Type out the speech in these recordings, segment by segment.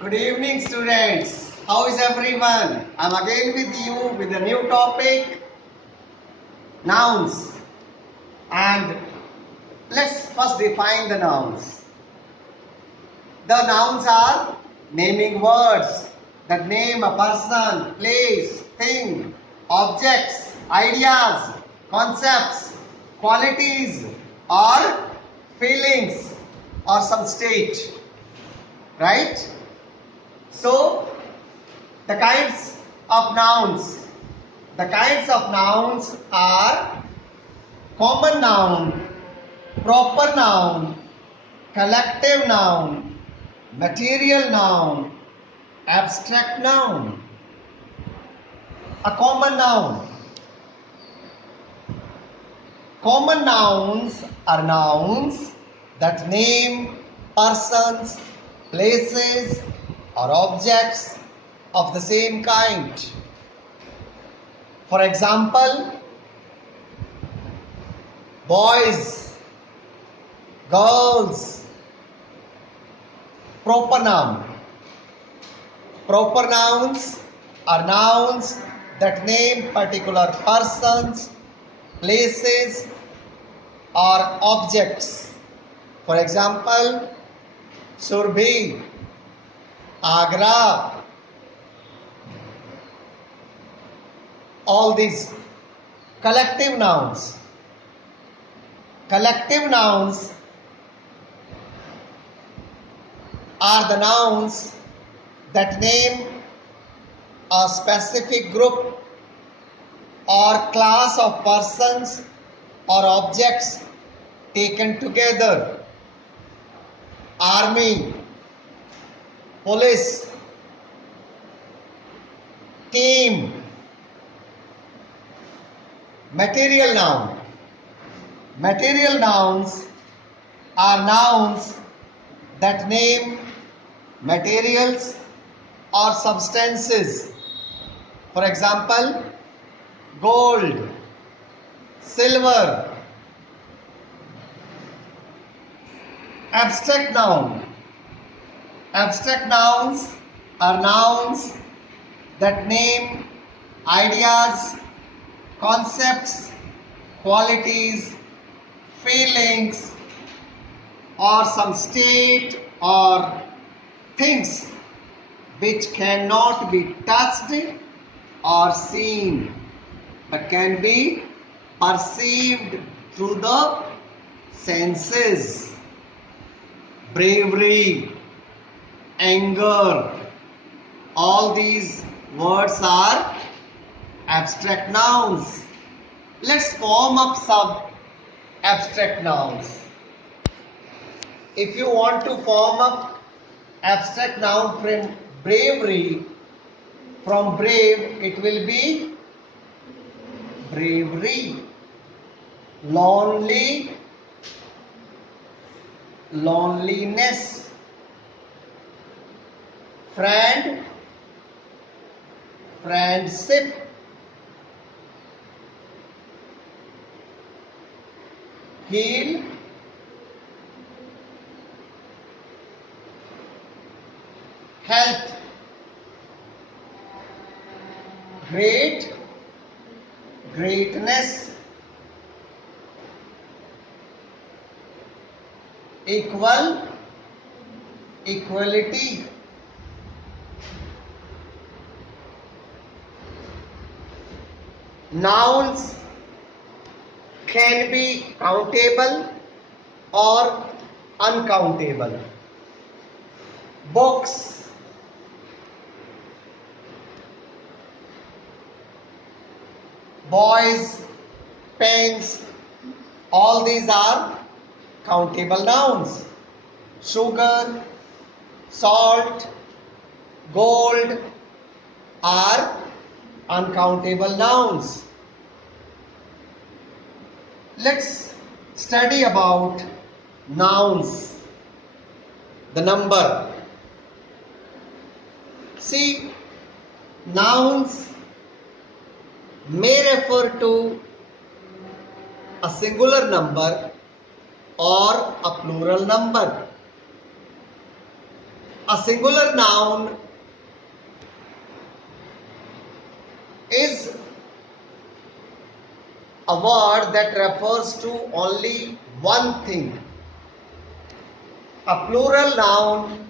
Good evening, students. How is everyone? I'm again with you with a new topic, nouns. And let's first define the nouns. The nouns are naming words that name a person, place, thing, objects, ideas, concepts, qualities, or feelings, or some state. Right? So, the kinds of nouns. The kinds of nouns are common noun, proper noun, collective noun, material noun, abstract noun. A common noun. Common nouns are nouns that name persons, places, or objects of the same kind. For example, boys, girls. Proper noun. Proper nouns are nouns that name particular persons, places, or objects. For example, Surbhi, Agra. All these collective nouns. Collective nouns are the nouns that name a specific group or class of persons or objects taken together. Army, police, team. Material noun. Material nouns are nouns that name materials or substances. For example, gold, silver. Abstract noun. Abstract nouns are nouns that name ideas, concepts, qualities, feelings, or some state or things which cannot be touched or seen but can be perceived through the senses. Bravery, anger, all these words are abstract nouns. Let's form up some abstract nouns. If you want to form up abstract noun from bravery, from brave it will be bravery. Lonely, loneliness. Friend, friendship. Heal, health. Great, greatness. Equal, equality. Nouns can be countable or uncountable. Books, boys, pens, all these are countable nouns. Sugar, salt, gold are uncountable nouns. Let's study about nouns. The number. See, nouns may refer to a singular number or a plural number. A singular noun is a word that refers to only one thing. A plural noun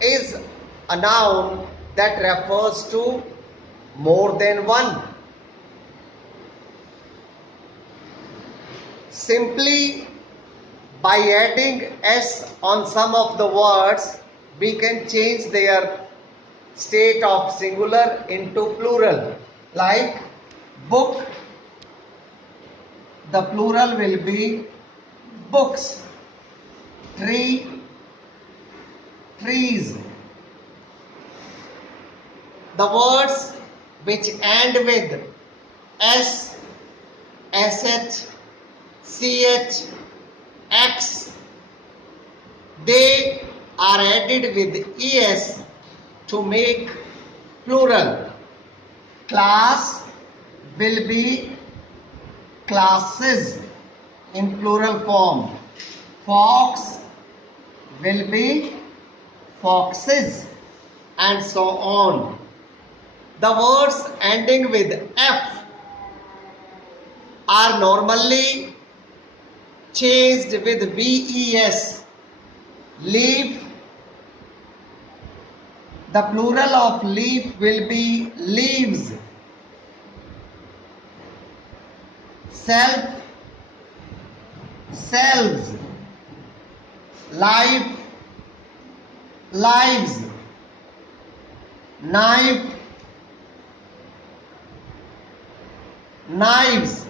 is a noun that refers to more than one. Simply by adding s on some of the words, we can change their state of singular into plural. Like book, the plural will be books. Tree, trees. The words which end with s, sh, ch, x, they are added with es to make plural. Class will be classes in plural form. Fox will be foxes, and so on. The words ending with f are normally changed with ves. Leaf, the plural of leaf will be leaves. Self, selves. Life, lives. Knife, knives.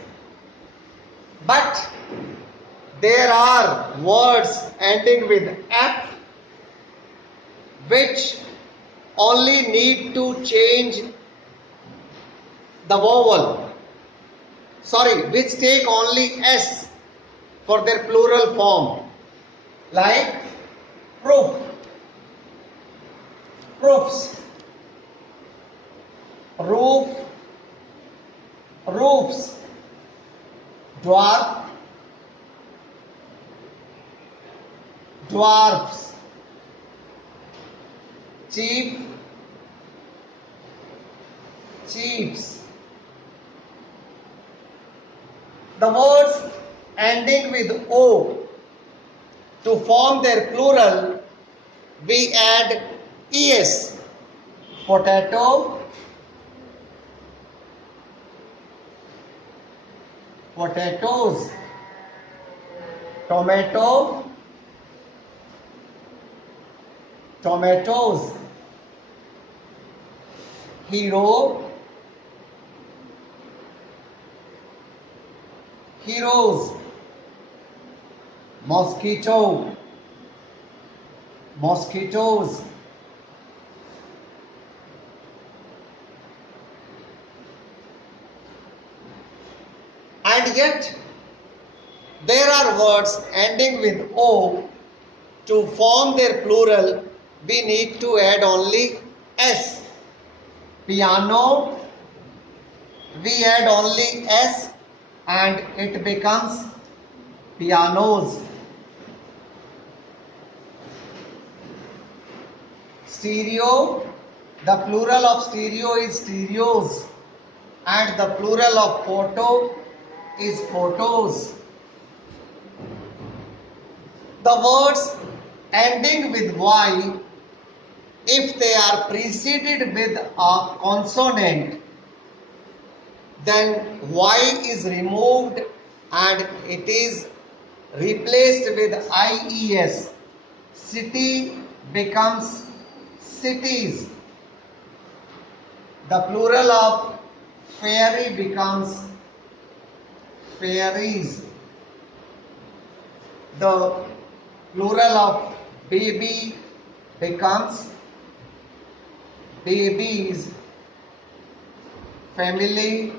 But there are words ending with f which only need to change the vowel. Which take only s for their plural form. Like proof, proofs. Roof, roofs. Dwarf, dwarfs. Chief, chiefs. The words ending with o, to form their plural, we add es. Potato, potatoes. Tomato, tomatoes. Hero, heroes. Mosquito, mosquitoes. And yet there are words ending with o. To form their plural, we need to add only s. Piano, we add only s and it becomes pianos. Stereo, the plural of stereo is stereos and the plural of photo is photos. The words ending with y, if they are preceded with a consonant, then y is removed and it is replaced with ies. City becomes cities. The plural of fairy becomes fairies. The plural of baby becomes babies. Family,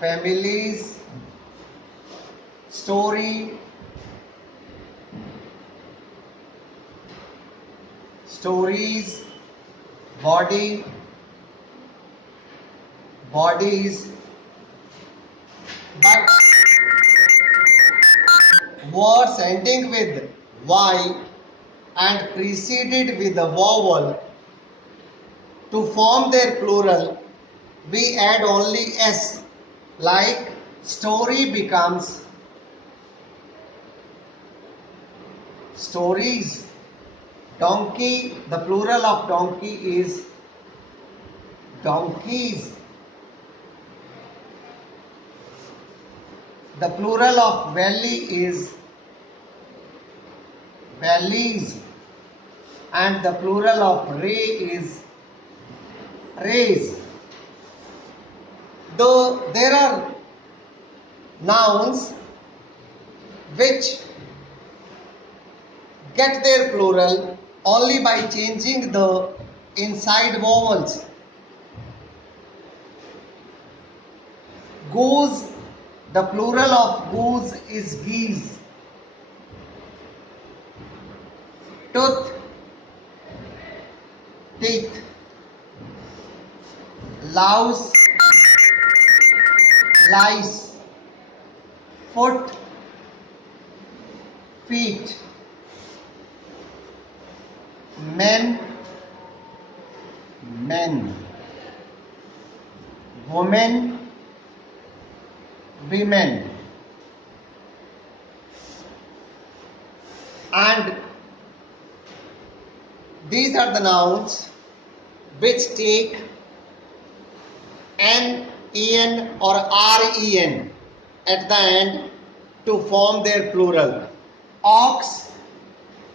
families. Story, stories. Body, bodies. But words ending with Y and preceded with a vowel to form their plural, we add only S, like story becomes stories. Donkey, the plural of donkey is donkeys. The plural of valley is valleys, and the plural of ray is rays. Though there are nouns which get their plural only by changing the inside vowels. Goose, the plural of goose is geese. Tooth, teeth. Louse, lice. Foot, feet. Men, men. Women, women. And these are the nouns which take N, En or Ren at the end to form their plural. Ox,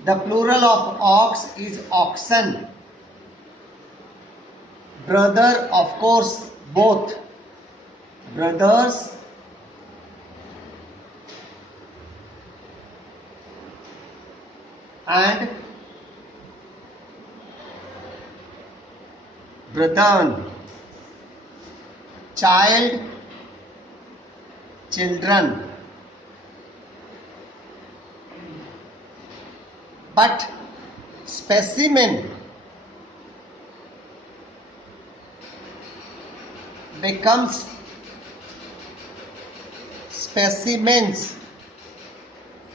the plural of ox is oxen. Brother, of course, both. Brothers. And brethren. Child, children. But specimen becomes specimens.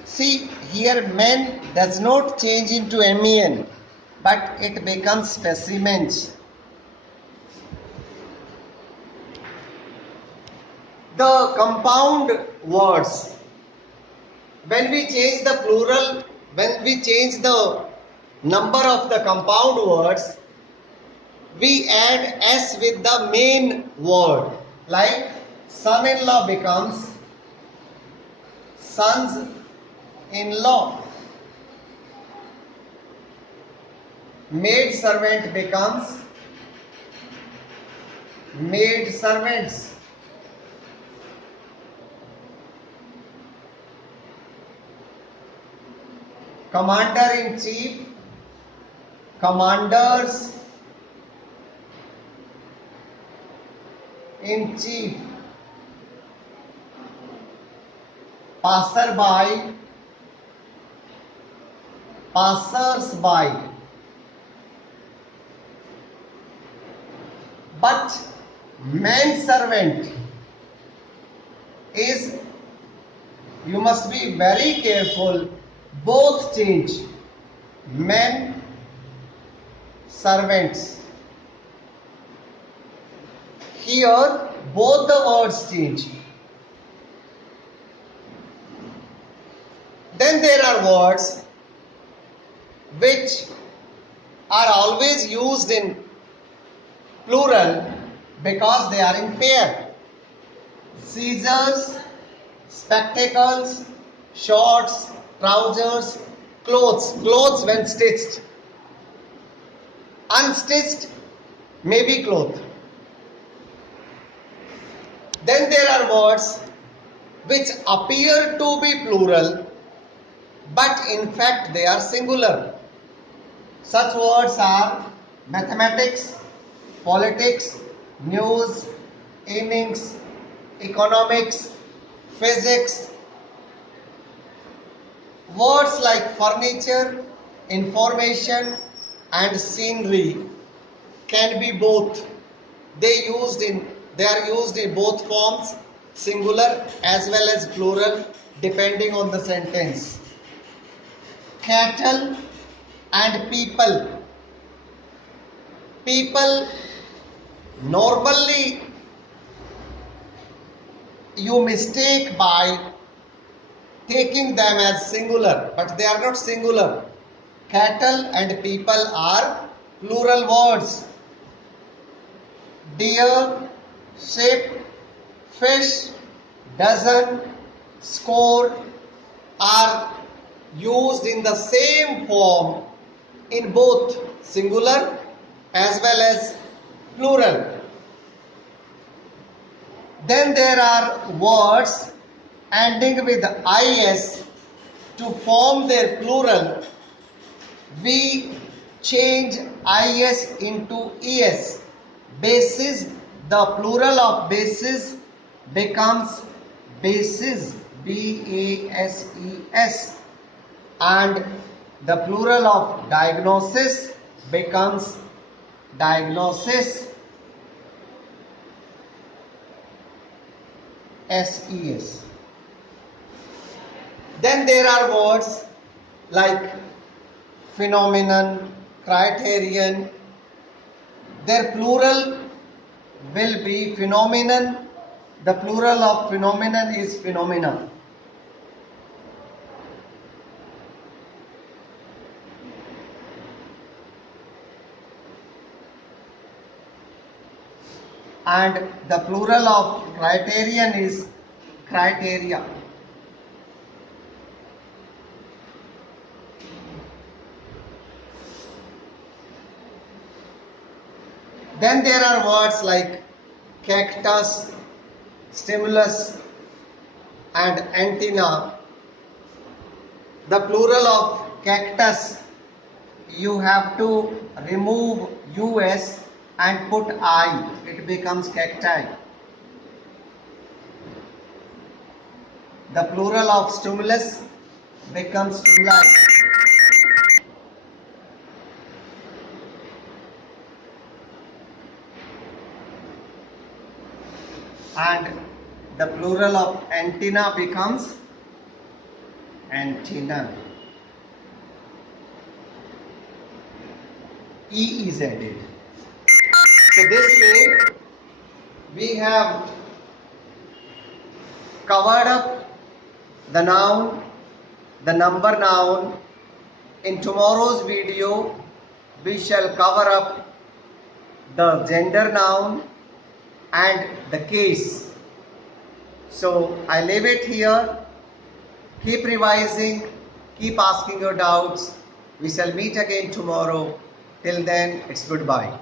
See, here men does not change into men, but it becomes specimens. The compound words, when we change the plural, when we change the number of the compound words, we add S with the main word. Like son-in-law becomes sons-in-law. Maid servant becomes maid servants. Commander-in-chief, commanders in chief. Passerby, passers-by. But manservant is, you must be very careful, both change. Men, servants. Here both the words change. Then there are words which are always used in plural because they are in pair. Scissors, spectacles, shorts, trousers, clothes. Clothes when stitched. Unstitched may be cloth. Then there are words which appear to be plural, but in fact they are singular. Such words are mathematics, politics, news, innings, economics, physics. Words like furniture, information and scenery can be both. They are used in both forms, singular as well as plural, depending on the sentence. cattle and people. People, normally you mistake by taking them as singular, but they are not singular. Cattle and people are plural words. Deer, sheep, fish, dozen, score are used in the same form in both singular as well as plural. Then there are words ending with is to form their plural. We change is into es. Basis, the plural of basis becomes bases, bases, and the plural of diagnosis becomes diagnosis, ses. Then there are words like phenomenon, criterion. Their plural will be phenomenon. The plural of phenomenon is phenomena. And the plural of criterion is criteria. Then there are words like cactus, stimulus, and antenna. The plural of cactus, you have to remove us and put I, it becomes cacti. The plural of stimulus becomes stimuli. And the plural of antenna becomes antenna. E is added. So this way we have covered up the noun, the number noun. In tomorrow's video we shall cover up the gender noun and the case. So I leave it here. Keep revising, keep asking your doubts. We shall meet again tomorrow. Till then, it's goodbye.